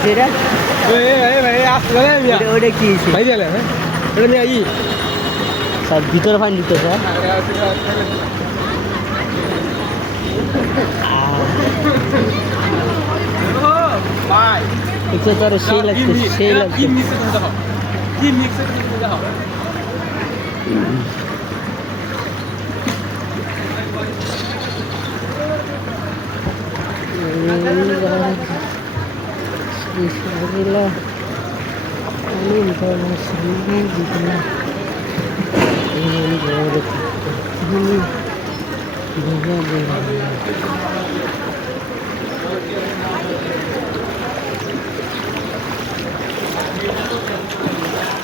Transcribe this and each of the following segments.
সেটা ওটা কি স্যার ভিতরে ফাইন দিতে স্যার এটা তো আর সেই লাগছে সেই লাগছে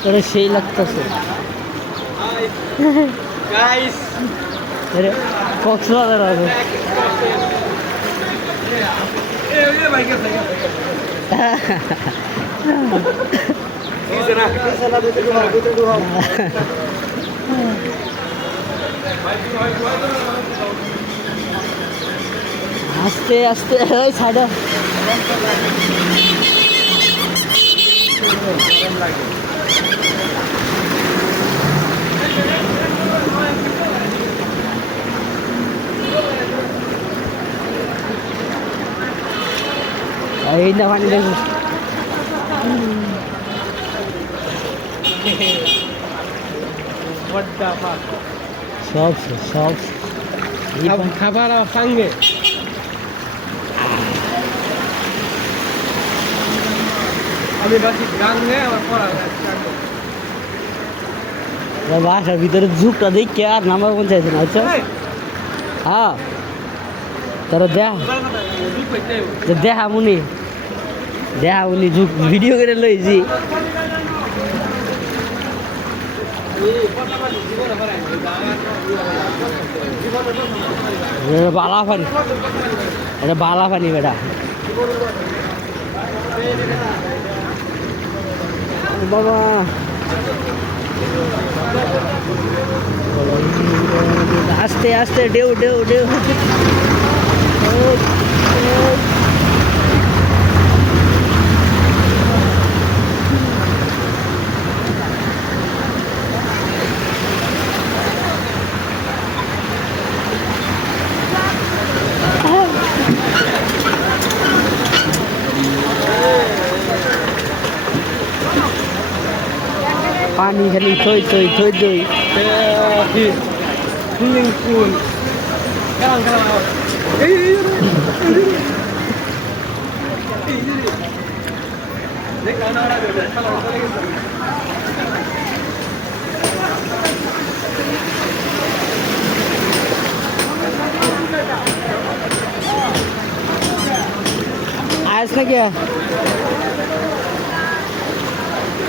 তোরা সেই লাগতেছে কক্সবাজার হবে আস্তে আস্তে ওই সাইডে এই না পানি দেখো সব সব খাবার সঙ্গে আমি বাকি গান নেই আমার পড়া বাসার ভিতরে ঝুঁকটা দেখে আর নাম্বার পৌঁছাইছে না আচ্ছা হ্যাঁ তোর দেখা মুনি ঝুঁক ভিডিও করে লইছি বালা পানি এটা বালা পানি বেটা বাবা আস্তে আস্তে ঢেউ ঢেউ ঢেউ পানি খালি থই থই থই থই সুইমিং পুল आयस ना क्या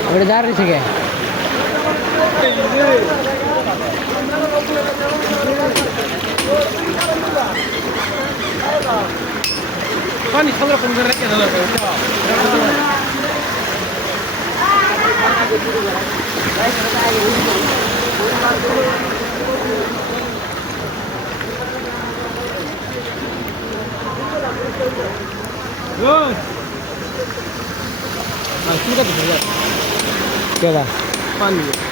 और जा रही थी क्या पानी खबर कौन कर रहे क्या पानी